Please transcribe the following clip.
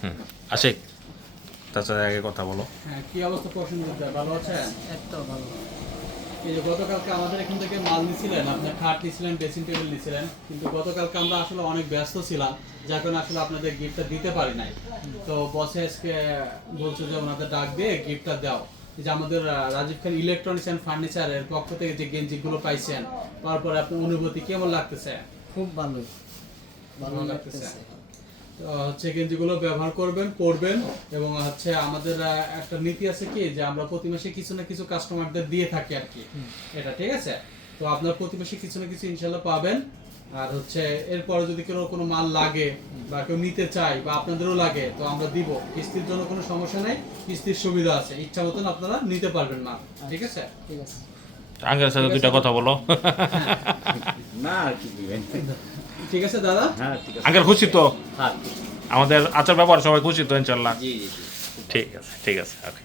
হুম। আশিক তাছাড়া আগে কথা বলো। হ্যাঁ কি অবস্থা পছন্দ ভালো আছেন? একটাও ভালো। এই যে গতকালকে আমাদের এখান থেকে মাল নিছিলেন আপনার খাট নিছিলেন ড্রেসিং টেবিল নিছিলেন কিন্তু গতকালকে আমরা আসলে অনেক ব্যস্ত ছিলাম যার কারণে আসলে আপনাদের গিফটটা দিতে পারি নাই। তো বসে আজকে বলছো যে ওনাদের ডাক দিয়ে গিফটটা দাও। এই যে আমাদের রাজীব খান ইলেকট্রনিক্স অ্যান্ড ফার্নিচারের পক্ষ থেকে যে গেঞ্জিগুলো পাইছেন তারপরে আপনার অনুভূতি কেমন লাগতেছে? খুব ভালো। ভালো লাগতেছে। হচ্ছে গেঞ্জিগুলো ব্যবহার করবেন পরবেন এবং হচ্ছে আমাদের একটা নীতি আছে কি যে আমরা প্রতি মাসে কিছু না কিছু কাস্টমারদের দিয়ে থাকি আর কি। এটা ঠিক আছে? তো আপনার প্রতি মাসে কিছু না কিছু ইনশাল্লাহ পাবেন। আর হচ্ছে এরপরে যদি কেউ কোনো মাল লাগে বা কেউ নিতে চাই বা আপনাদেরও লাগে তো আমরা দিব। কিস্তির জন্য কোনো সমস্যা নেই কিস্তির সুবিধা আছে। ইচ্ছা মতন আপনারা নিতে পারবেন মাল। ঠিক আছে? ঠিক আছে। আঙ্কেলের সাথে দুইটা কথা বলো। না আর কি দিবেন? ঠিক আছে দাদা? হ্যাঁ ঠিক আছে। আঙ্কেল খুশি তো? হ্যাঁ আমাদের আচার ব্যবহার সবাই খুশি তো ইনশাল্লাহ? জি জি জি। ঠিক আছে ঠিক আছে ওকে।